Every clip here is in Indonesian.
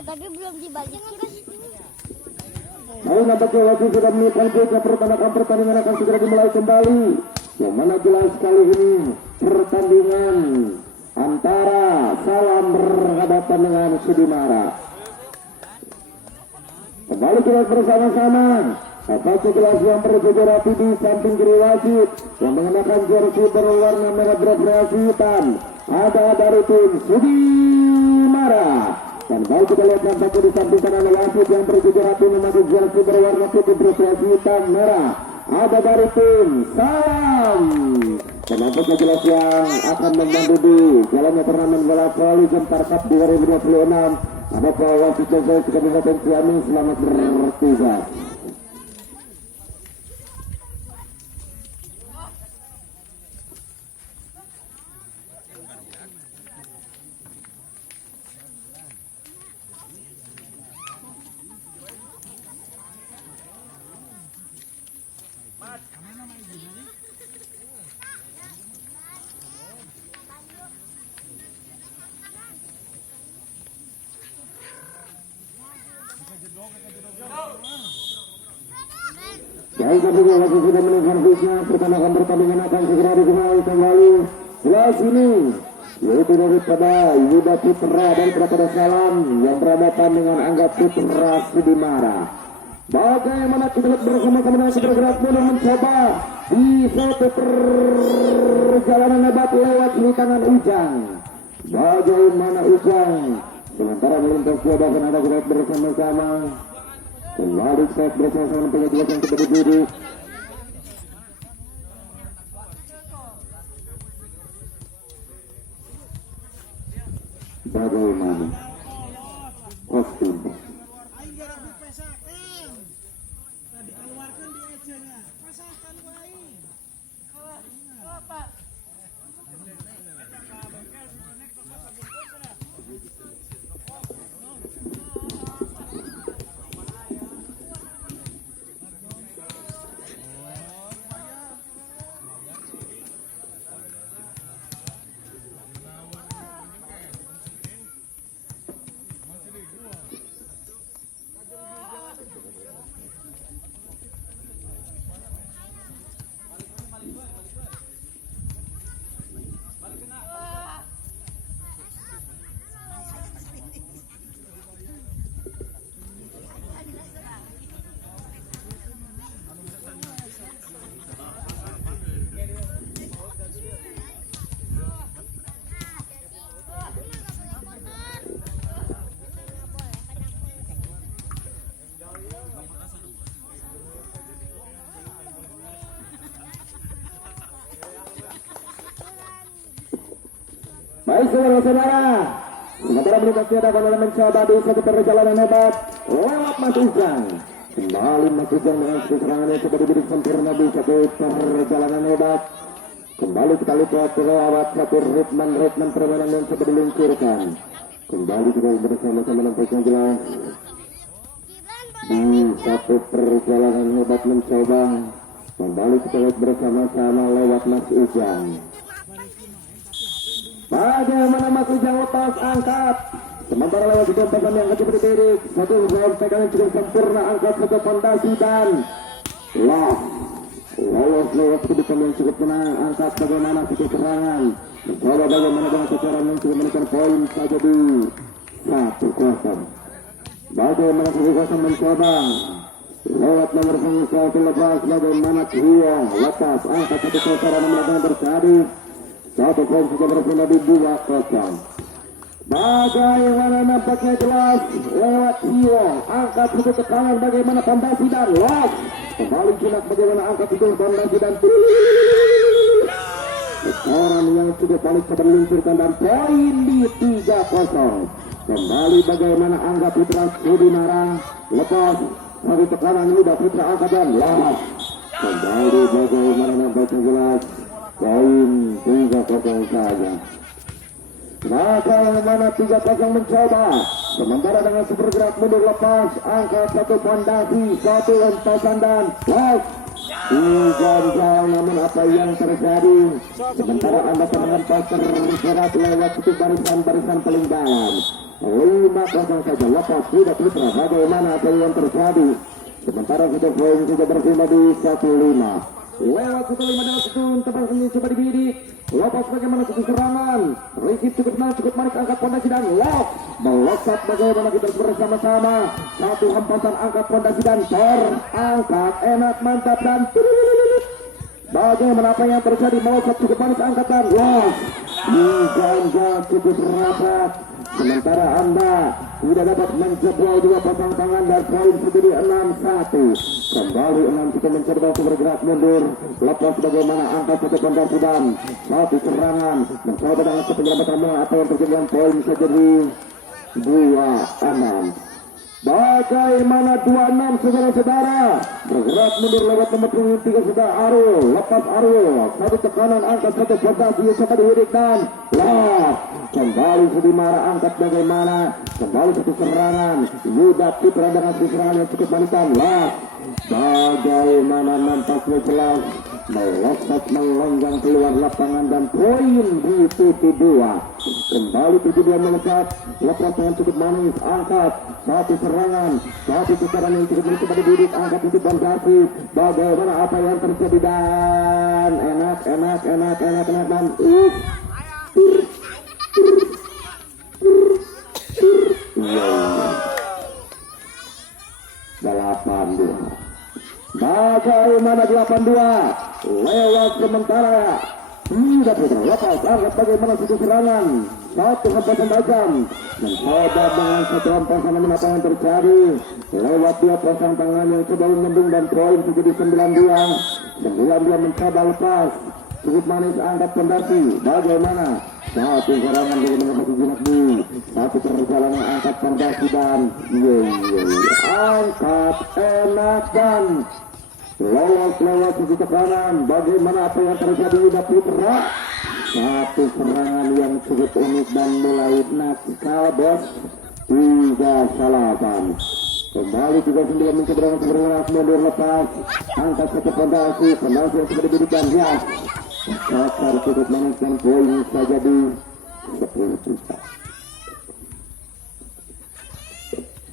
Tapi belum dibalikin. Baik, nampaknya waktu sudah menyiapkan jika pertandingan akan segera dimulai kembali. Yang mana jelas kali ini pertandingan antara Salam berhadapan dengan Sudimara. Kembali kita bersama-sama. Apakah jelas yang berjejer rapi di samping kiri wasit yang mengenakan jersey berwarna merah bervariasi hitam. Ada dari tim Sudimara. Dan baik kita lihat nampaknya di samping kanan wasit yang berjejer rapi memakai jersey berwarna putih bervariasi hitam merah. Ada dari tim Salam. Dan nampaknya jelas yang akan membantu di jalannya turnamen bola voli Jemtar Cup 2026. Ada wasit yang saya suka mengucapkan kami selamat bertugas. Baik, tapi lagi sudah menunjukkan visnya pertandingan akan segera dimulai kembali. Sebelah sini yaitu daripada Yuda Putra dan daripada Salam yang berhadapan dengan Angga Putra Sudimara. Bagaimana kita lihat bersama-sama dengan segera mulai mencoba di satu perjalanan hebat lewat di kanan Ujang. Bagaimana Ujang sementara melintas coba akan ada kita bersama-sama. Kembali set bersama-sama penyedia yang kita duduk. Bagaimana kostum baik saudara-saudara, sementara mereka tiadakan dalam mencoba di satu perjalanan hebat lewat Mas Ujang. Kembali Mas Ujang dengan serangannya coba diberi sempurna di satu perjalanan hebat. Kembali kita lihat lewat satu ritmen permainan yang coba diluncurkan. Kembali kita bersama-sama nampaknya jelas. di satu perjalanan hebat mencoba. Kembali kita lihat bersama-sama lewat Mas Ujang. Bagaimana Mas Ujang lepas angkat. Sementara lewat di tempasan yang kecil berdiri. Satu rontekan yang cukup sempurna, angkat satu fondasi dan lolos lewat kedudukan yang cukup tenang. Angkat bagaimana satu serangan. Mencoba bagaimana dengan secara yang cukup menekan poin saja di 1-0. Bagaimana 1-0 mencoba lewat nomor 1 lepas. Bagaimana Hiong lepas angkat satu serangan melakukan terjadi 1-0 sudah berpindah di 2-0. Bagaimana nampaknya jelas lewat Hiong angkat satu tekanan bagaimana fondasi dan loss. Kembali jelas bagaimana angkat itu fondasi dan orang yang sudah paling terluncurkan dan poin di 3-0. Kembali bagaimana Angga Putra Sudinara lepas satu tekanan muda Putra angkat dan loss. Kembali bagaimana nampaknya jelas poin 3-0 saja. Bagaimana 3-0 mencoba. Sementara dengan super gerak mundur lepas angkat satu fondasi, satu hentasan dan loss. Gagal, namun apa yang terjadi? Sementara Anda terhempas terjerat lewat itu barisan paling dalam. 5-0 saja lepas sudah Putra. Bagaimana apa yang terjadi? Sementara sudah poin sudah berpindah di 1-5. Lewat 1-5 dalam setun tempat ini coba dibidik. Lepas bagaimana satu serangan. Rikit cukup tenang, cukup manik angkat fondasi dan lock. Melesat bagaimana kita bersama-sama. Satu hempasan angkat fondasi dan angkat enak mantap dan bagaimana apa yang terjadi. Melesat cukup manik angkat dan lock. Ganja cukup rapat. Sementara Anda sudah dapat menjebol dua pasang tangan dan poin menjadi 6-1. Kembali 6 kita mencoba untuk bergerak mundur. Lepas bagaimana angkat satu fondasi dan satu serangan. Mencoba dengan penyelamatan apa yang terjadi dengan poin menjadi 2-6. Bagaimana 2-6 saudara-saudara. Bergerak mundur lewat nomor 3 saudara Arul. Lepas Arul satu tekanan angkat satu fondasi yang coba dihidupkan. Kembali Sudimara angkat bagaimana. Kembali satu serangan. Yuda Putra dengan serangan yang cukup manitan. Bagaimana nampaknya jelas. Melesat melenggang keluar lapangan dan poin di 7-2. Kembali 7-2 melesat. Lepas dengan cukup manis angkat satu serangan, satu serangan yang cukup manis pada diri angkat itu fondasi. Bagaimana apa yang terjadi dan enak dan delapan dua. Bagaimana 8-2 lewat sementara tidak Putra lepas angkat bagaimana satu serangan satu hempasan tajam mencoba dengan satu hempasan namun apa yang terjadi lewat dua pasang tangan yang coba membung dan poin menjadi 9-2 mencoba lepas cukup manis angkat fondasi. Bagaimana satu serangan dari menghadapi jinak di satu perjalanan angkat fondasi dan angkat enak dan lolos lewat sisi tekanan. Bagaimana apa yang terjadi Yuda Putra. Satu serangan yang cukup unik dan mulai nakal bos. 3-8. Kembali 3-9 mencoba dengan serangan mundur lepas angkat satu fondasi yang sudah diberikan Kasar cukup manis dan poin saja di 10 juta.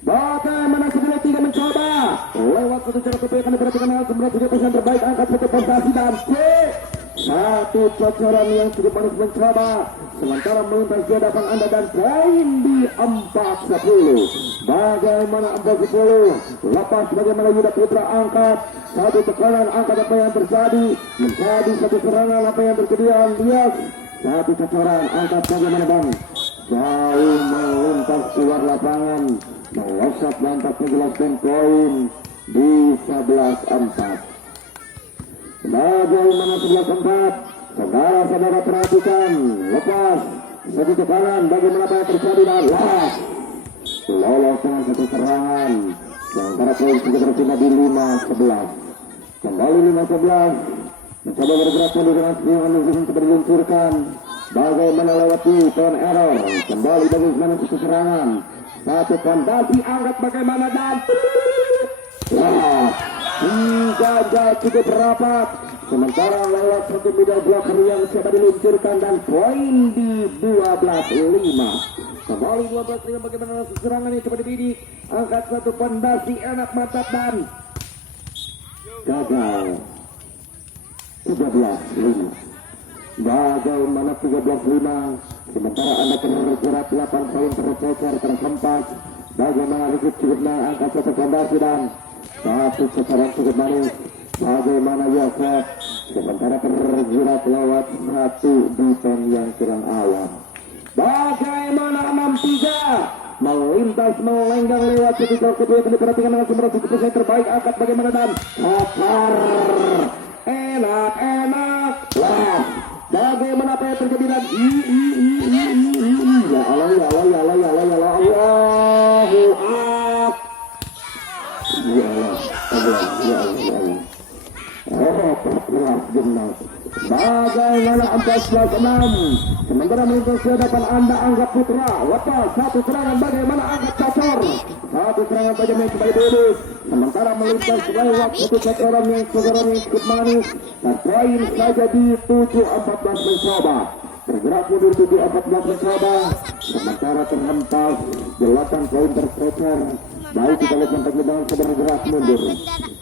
Bagaimana 9-3 mencoba lewat satu cara kepekan diperhatikan dengan 93% terbaik angkat satu fondasi dan satu cocoran yang cukup manis mencoba sementara melintas di hadapan Anda dan poin di 4-10. Bagaimana 4-10 lepas bagaimana Yuda Putra angkat satu tekanan angkat apa yang terjadi menjadi satu serangan apa yang terjadi alias satu cocoran angkat bagaimana bang jauh melintas keluar lapangan melesat lantas menjelaskan poin di 11-4. Bagaimana 11-4 saudara-saudara perhatikan lepas satu tekanan bagaimana apa yang terjadi dan lolos dengan satu serangan sementara poin sudah berpindah di 5-11. Kembali 5-11 mencoba bergerak mundur dengan serangan yang sudah diluncurkan. Bagaimana lewat di turn error kembali bagaimana satu serangan satu fondasi angkat bagaimana dan Wah, gagal cukup rapat. Sementara lewat satu middle blocker yang coba diluncurkan dan poin di 12-5. Kembali 12-5 bagaimana serangan yang coba dibidik. Angkat satu pondasi enak mantap dan gagal. 13-5. Bagaimana 13-5. Sementara Anda terjerat 8 poin tercecer terhempas. Bagaimana Rikit cukup naik angkat satu pondasi dan satu sasaran cukup manis. Bagaimana Yosef sementara terjerat lewat satu defense yang kurang awal. Bagaimana 6-3 melintas melenggang lewat satu kedua yang diperhatikan dengan 90% terbaik angkat bagaimana dan kapar enak. Wah, bagaimana apa yang terjadi dan ya Allah Allahu bagaimana 14-6 sementara melintas ke depan Anda Angga Putra lepas satu serangan bagaimana angkat cacor satu serangan bagaimana kembali bebas sementara melintas lewat satu cacoran yang cukup manis dan poin saja di 7-14 mencoba bergerak mundur 7-14 mencoba sementara terhempas 8 poin tercecer. Baik kita lihat sampai dengan bergerak mundur.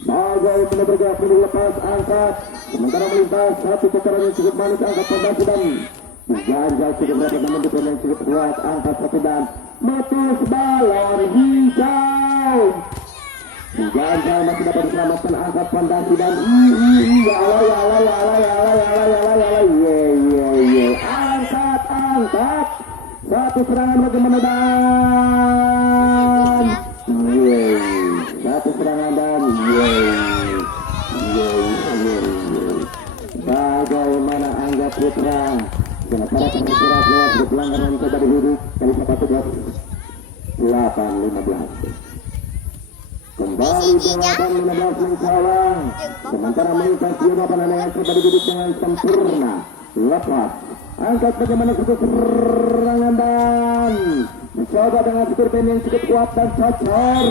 Bagaimana bergerak mundur lepas angkat. Sementara melintas satu putaran yang cukup manis angkat pondasi dan diganjal cukup rapat namun di yang cukup kuat angkat satu dan metus balon hijau. Diganjal masih dapat diselamatkan angkat pondasi dan angkat satu serangan bagaimana dan satu serangan dan bagaimana Angga Putra sementara terjerat lewat di pelanggaran coba dihidup kali satu 8-15 kembali 8-15 mencoba sementara melintas di depan Anda yang coba dihidup dengan sempurna lepas angkat bagaimana satu serangan dan mencoba dengan skurpen yang cukup kuat dan cocor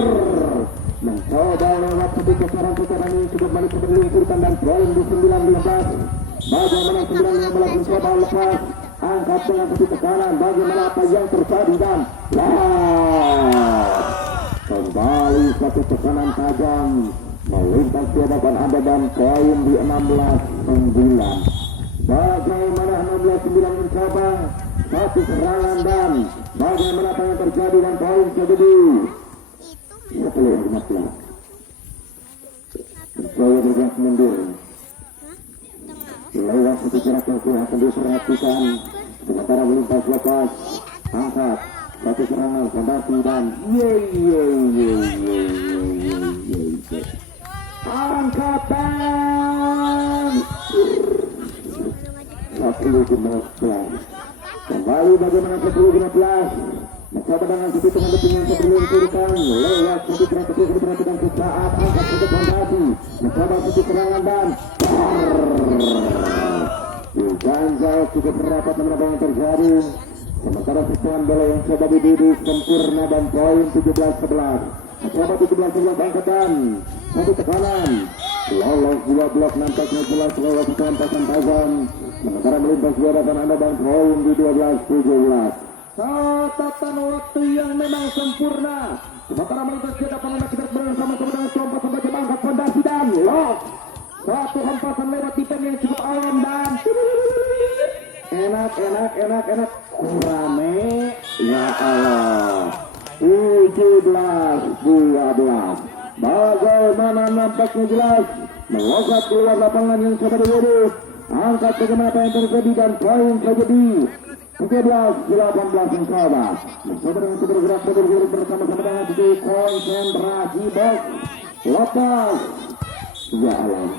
mencoba lewat satu cacaran yang cukup manis seperti diluncurkan dan poin di 9-15 bagaimana 9-15 mencoba lepas angkat dengan satu tekanan bagaimana apa yang terjadi dan kembali satu tekanan tajam melintas di hadapan Anda dan poin di 16-9 bagaimana 16-9 mencoba satu serangan dan bagaimana apa yang terjadi dan poin jadi 10-15 mencoba bergerak mundur lewat satu jarak yang akan diperhatikan sementara melintas lepas angkat satu serangan fondasi dan angkatan 10-15 kembali bagaimana 10-15 mencoba dengan sisi tengah depan yang diluncurkan lewat satu strategi yang diperhatikan sesaat angkat satu fondasi mencoba satu serangan dan diganjal cukup rapat namun apa yang terjadi sementara sesuatu bola yang coba dididik sempurna dan poin 17-11 mencoba 17-11 angkatan satu tekanan lolos 2 blok nampaknya jelas lewat satu hempasan tajam sementara melintas di hadapan Anda dan poin di 12-17 catatan waktu yang memang sempurna sementara melintas di hadapan Anda kita bersama-sama dengan compas sebagai angkat fondasi dan lock satu hempasan lewat tipen yang cukup awam dan enak kurame ya Allah 17-12 bagaimana nampaknya jelas melosot keluar lapangan yang coba diurus angkat bagaimana apa yang terjadi dan poin terjadi 17-18 mencoba dengan bergerak bersama-sama dengan sisi konsentrasi box lepas ya Allah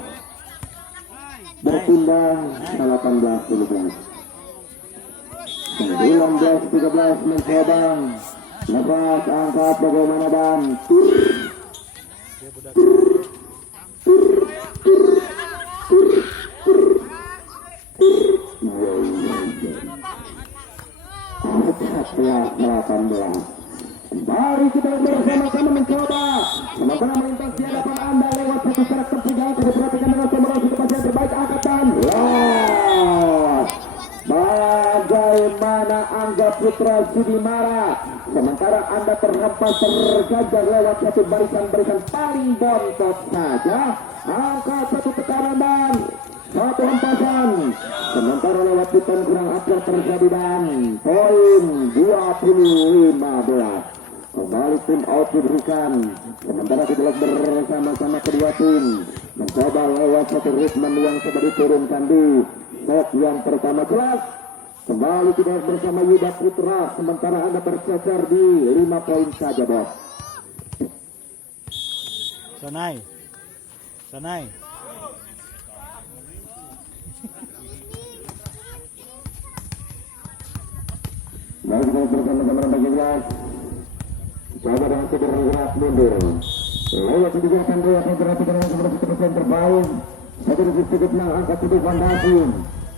berpindah 18-17 19-13 mencoba lepas angkat bagaimana dan Mari kita bersama-sama mencoba sementara melintas di hadapan Sudimara. Sementara Anda terhempas terganjar lewat satu barisan-barisan paling bontot saja. Angkat satu tekanan dan satu hempasan. Sementara lewat bukan kurang akhir terjadi dan poin 20-15. Kembali tim out diberikan. Sementara kita bersama-sama kedua tim mencoba lewat satu ritme yang sudah diturunkan di set yang pertama. Jelas kembali kita bersama Yuda Putra. Sementara Anda tercecer di 5 poin saja, bos. Sanai. Mari kita bersama-sama bagi jelas. Coba dengan bergerak mundur. Lewat kebijakan dia akan perhatikan dengan 11% terbaik. Satu cukup angkat tubuh fondasi.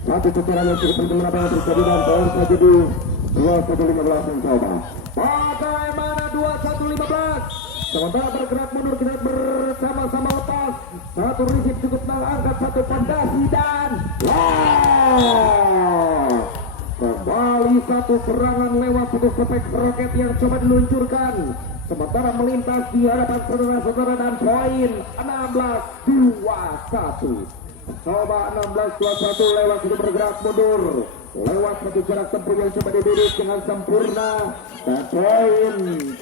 Satu ceceran yang cukup penting menambah terjadi dan poin saja di 21-15 mencoba. Bagaimana 21-15? Sementara bergerak mundur kita bersama-sama lepas. Satu risip cukup angkat satu fondasi dan kembali satu serangan lewat satu spek roket yang coba diluncurkan. Sementara melintas di hadapan saudara-saudara dan poin 16-21. Coba 16-21 lewat satu bergerak mundur. Lewat satu jarak tempuh yang coba dididik dengan sempurna. Dan poin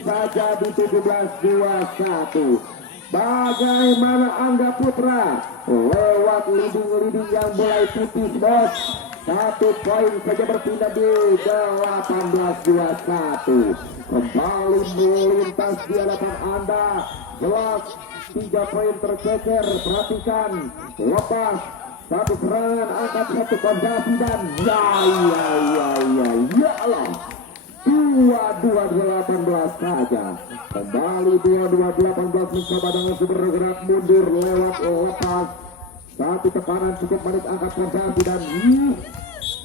saja di 17-21. Bagaimana Angga Putra lewat leading yang mulai tipis, bos. Satu poin saja berpindah di 18-21. Kembali melintas di hadapan Anda. Jelas 3 poin tercecer. Perhatikan. Lepas. Satu serangan angkat satu fondasi dan ya Allah. 22-18 saja. Kembali 22-18 mencoba dengan bergerak mundur lewat lepas. Satu tekanan cukup manis angkat fondasi dan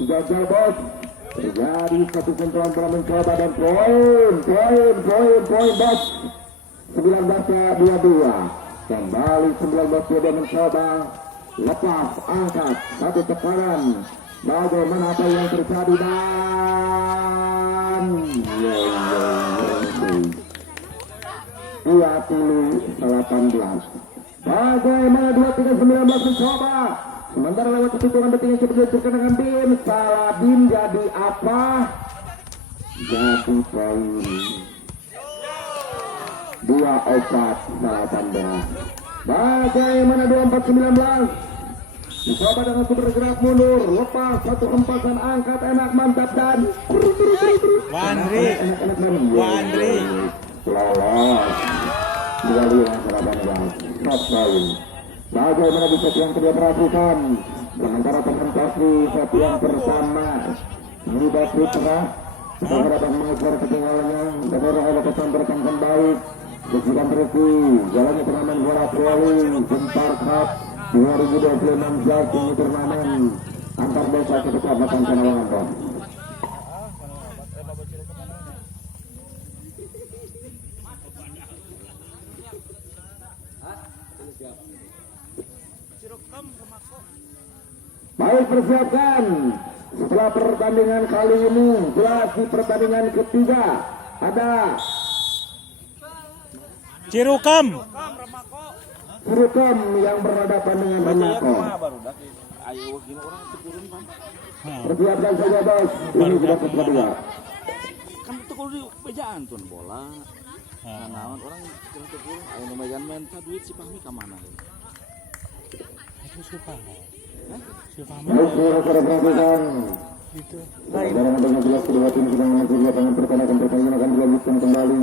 gagal, bos. Terjadi satu sentuhan bola mencoba dan poin bos. 19-22. Kembali 19-22 mencoba. Lepas angkat satu tekanan. Bagaimana apa yang terjadi dan 20-18. Bagaimana 23-19 mencoba. Sementara lewat ketutupan detik yang sudah dilakukan dengan Bim. Salah Bim jadi apa? Jadi poin 24-18. Bagaimana 24-19? Dicoba dengan bergerak mundur. Lepas satu hempasan angkat enak mantap dan Wandri. lolos. Kembali yang Surabaya. Top poin. Bagaimana di set yang kedua perhatikan. Sementara teman pasti set yang pertama Yuda Putra dapat mengejar ketinggalannya. Dapat ada kesamperkan kembali. Kejutan terisi jalannya turnamen bola voli Jempar Cup 2026 Jatim turnamen antar desa Kecamatan Canawangan. Baik, persiapkan. Setelah pertandingan kali ini, jelas di pertandingan ketiga ada Cirukam yang berhadapan dengan Remako. Persiapkan saja, bos. Ini sudah kedua. Kan itu kalau di bejaan tuh bola. Nah, orang kira turun, ayo nomor main duit si Fahmi ke mana? itu siapa? Baik, saudara perhatikan. Itu Dalam adanya jelas kedua tim sedang menuju lapangan pertandingan akan dilanjutkan kembali.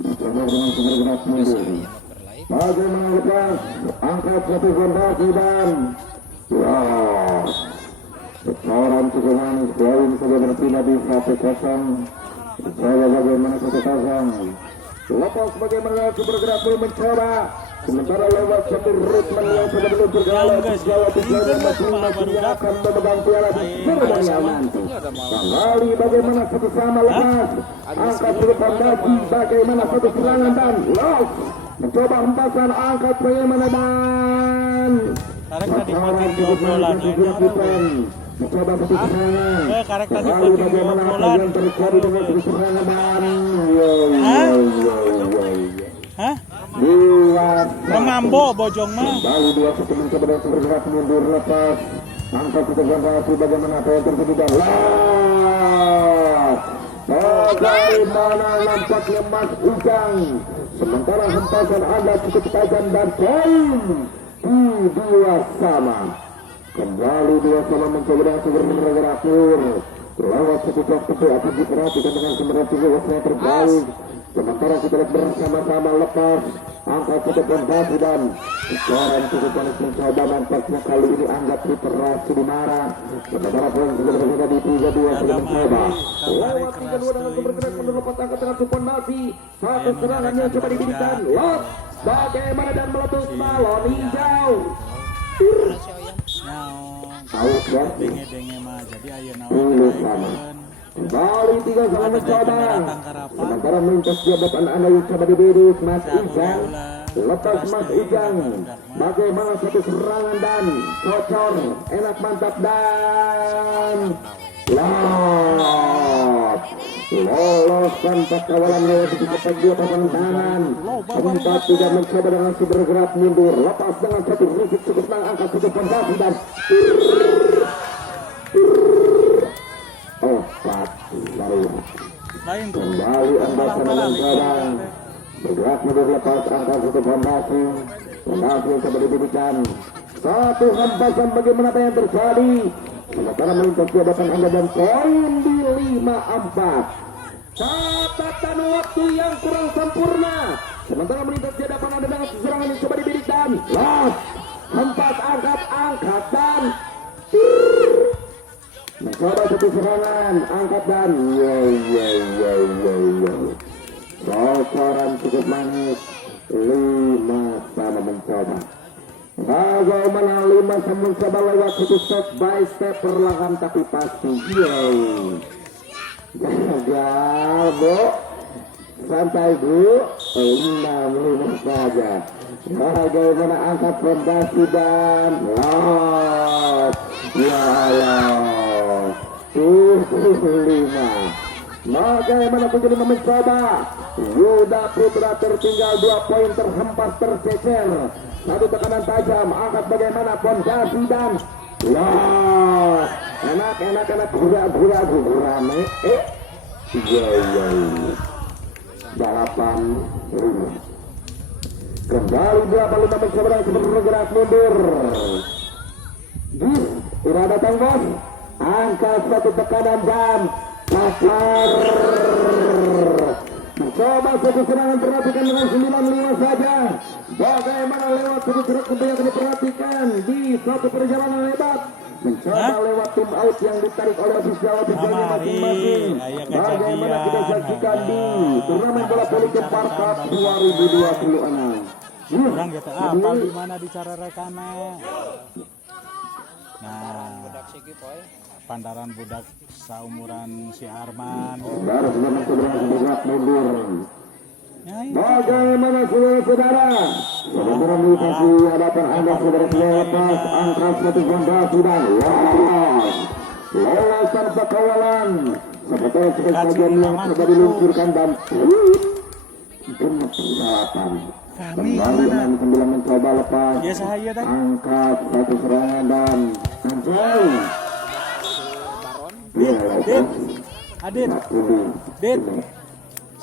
Dicoba dengan bergerak mundur. Bagaimana lepas angkat satu fondasi dan seorang cukup manis poin saja berpindah di 1-0. Saya bagaimana 1-0. Lepas bagaimana bergerak mencoba. Sementara lewat satu ritme yang sudah belum berjalan Jawa Timur masing-masing akan memegang piala di seremonial nanti. Kembali bagaimana satu sama lepas angkat satu fondasi, bagaimana satu serangan dan loss. Mencoba hempasan angkat bagaimana dan sekarang cukup manis yang sudah mencoba satu serangan. Karek tadi Kembali penting bagaimana apa bobolan. yang terjadi dengan satu serangan dan Hah? Lihat Mengambo bojong mah. kembali 2-1 mencoba dan bergerak mundur lepas. Angkat kita ganti bagaimana apa yang terjadi dan bagaimana nampaknya Mas Ujang. Sementara hempasan Anda cukup tajam dan poin di 2 sama. Kembali 2 sama mencoba dengan bergerak lewat satu blok tepi akan diperhatikan dengan sebenarnya wasnya terbaik. Sementara kita lihat bersama-sama lepas angka cukup pondasi dan seorang cukup panas mencoba nampaknya kali ini anggap diperas Sudimara. Sementara poin sudah berbeda di 3-2 sudah mencoba lewat 3-2 dengan bergerak mundur lepas angka dengan pondasi. Satu serangan yang coba diberikan lot bagaimana dan meletus balon hijau. Out ya. Denge mah jadi ayeuna sama. Kembali 3 sama mencoba. Sementara melintas jabatan Anda yang coba dibidik Mas Ujang. Lepas Mas Ujang. Bagaimana satu serangan dan cocor. Enak mantap dan lot. Lolos tanpa kawalan lewat di depan 2 pasang tangan. 4-3 mencoba dengan bergerak mundur. Lepas dengan satu risik cukup senang angkat cukup fondasi dan lain tuh. kembali Anda senang kadang bergerak mundur lepas angka cukup fondasi yang coba diberikan satu hempasan bagaimana apa yang terjadi. Sementara melintas jabatan Anda dan poin di 5-4. Catatan waktu yang kurang sempurna. Sementara melintas jabatan Anda dengan serangan yang coba diberikan. Los, hempas angkat dan mencoba satu serangan, angkat dan Socoran cukup manis. 5 sama mencoba. Bagaimana 5 sama mencoba lewat satu step by step perlahan tapi pasti. Gagal Bu. Santai Bu. 6 saja. Bagaimana angkat fondasi dan lot. Ya Allah. 5. Bagaimana menjadi mencoba. Yuda Putra tertinggal 2 poin terhempas tercecer. Satu tekanan tajam. Angkat bagaimana fondasi dan lot. Enak gura rame. Balapan rumah. Kembali 25 mencoba dan bergerak mundur. Sudah datang bos. Angkat satu tekanan dan pasar. Mencoba satu serangan perhatikan dengan 9-5 saja. Bagaimana lewat satu serangan yang diperhatikan di satu perjalanan hebat. Mencoba lewat tim out yang ditarik oleh ofisialnya masing-masing. Bagaimana kita saksikan di turnamen bola voli Kempar Cup 2026. Kurang gitu apa gimana di cara rekana. Nah, pantaran budak seumuran si Arman. Saudara sudah bergerak mundur. Bagaimana saudara? Saudara mengikuti hadapan Anda saudara lepas angkat satu fondasi dan lolos tanpa kawalan. Seperti sebagian yang coba diluncurkan dan persiapan. Kembali 6-9 mencoba lepas. Angkat satu serangan dan anjay. Dit,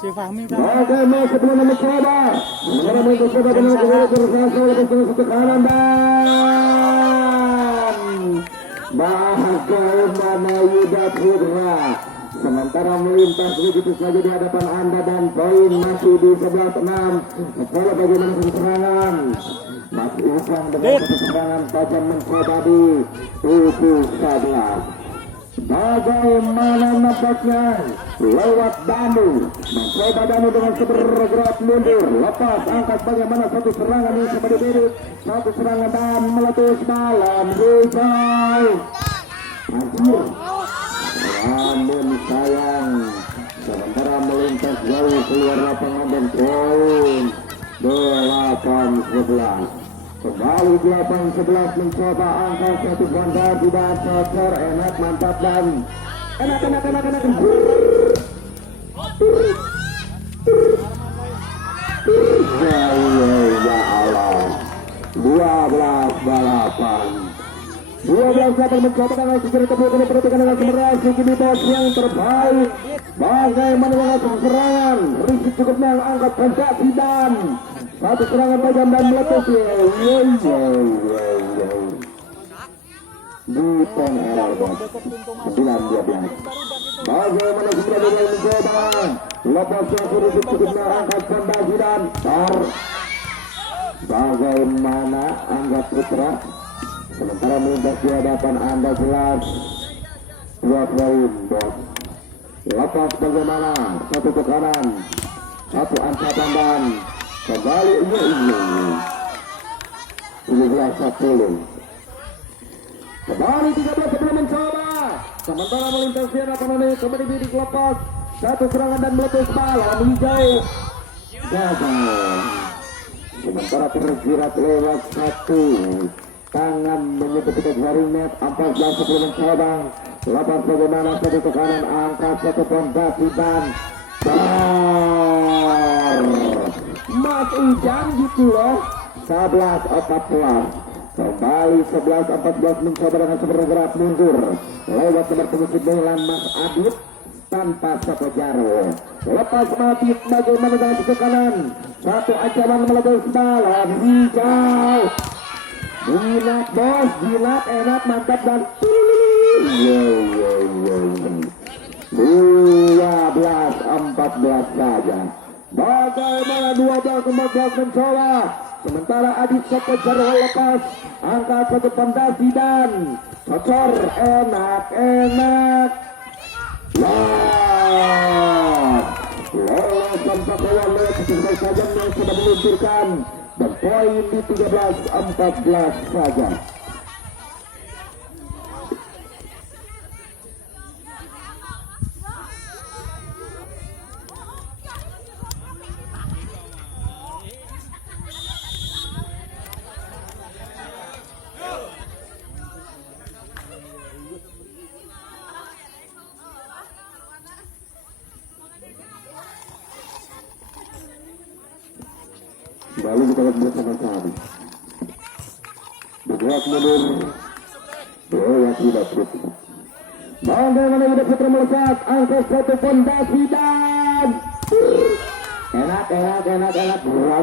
si Fahmi kan. Bagaimana sebelum mencoba? Sekarang mencoba dengan bersasa satu kanan dan bagaimana Yuda Putra sementara melintas begitu saja di hadapan Anda dan poin masih di 11-6. Mencoba bagaimana serangan. Masih usang dengan serangan tajam mencoba di 7-11. Bagaimana nampaknya lewat Danu. Mencoba Danu dengan bergerak mundur. Lepas angkat bagaimana satu serangan yang coba diberi. Satu serangan dan meletus balon hijau. Hancur. Namun sayang. Sementara melintas jauh keluar lapangan dan poin 8-11. Kembali 8-11 mencoba angka satu fondasi dan cocor enak mantap dan enak. Ya Allah. 12 balapan. 12 dapat mencoba dengan segera tepukan perhatikan dengan semeras kini bos yang terbaik. Bagaimana dengan serangan? Rizky cukup yang angkat fondasi dan satu serangan tajam dan meletus. Di pon error bos 9-12. Bagaimana segera dengan mencoba lepas yang Rizky cukup yang angkat fondasi dan bagaimana Angga Putra sementara melintas di hadapan Anda jelas 2 poin bos. Lepas bagaimana satu tekanan satu ancaman dan kembali ini 10 kembali 13 sebelum mencoba sementara melintas di hadapan oleh kembali bidik lepas satu serangan dan meletus malam hijau gagal. Sementara terjerat lewat satu tangan menyentuh jaring net 14 sebelum mencoba lepas bagaimana satu tekanan angkat satu fondasi dan Mas Ujang gitu loh 11-14 kembali 11-14 mencoba dengan sebergerak mundur lewat nomor punggung 9 Mas Adit tanpa satu jaro lepas mati bagaimana dengan tekanan satu ancaman meletus balon hijau jinak bos jinak enak mantap dan 12-14 saja. Bagaimana 12-14 mencoba sementara Adit satu jaro lepas angka satu fondasi dan cocor enak lolos tanpa kawan lewat sesuai saja yang sudah meluncurkan dan poin di 13-14 saja. Lalu kita lihat bersama-sama bergerak mundur Dewa tidak putih. Bagaimana Yuda Putra melesat angka satu fondasi dan enak gura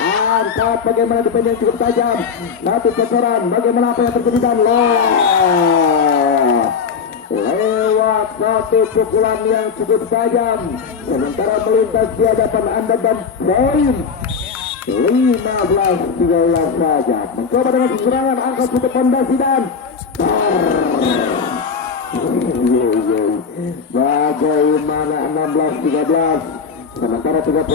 angkat bagaimana defense yang cukup tajam satu cocoran bagaimana apa yang terjadi dan lewat satu pukulan yang cukup tajam sementara melintas di hadapan Anda dan poin 15-13 saja mencoba dengan serangan angkat tutup fondasi dan bagaimana 16-13 sementara 3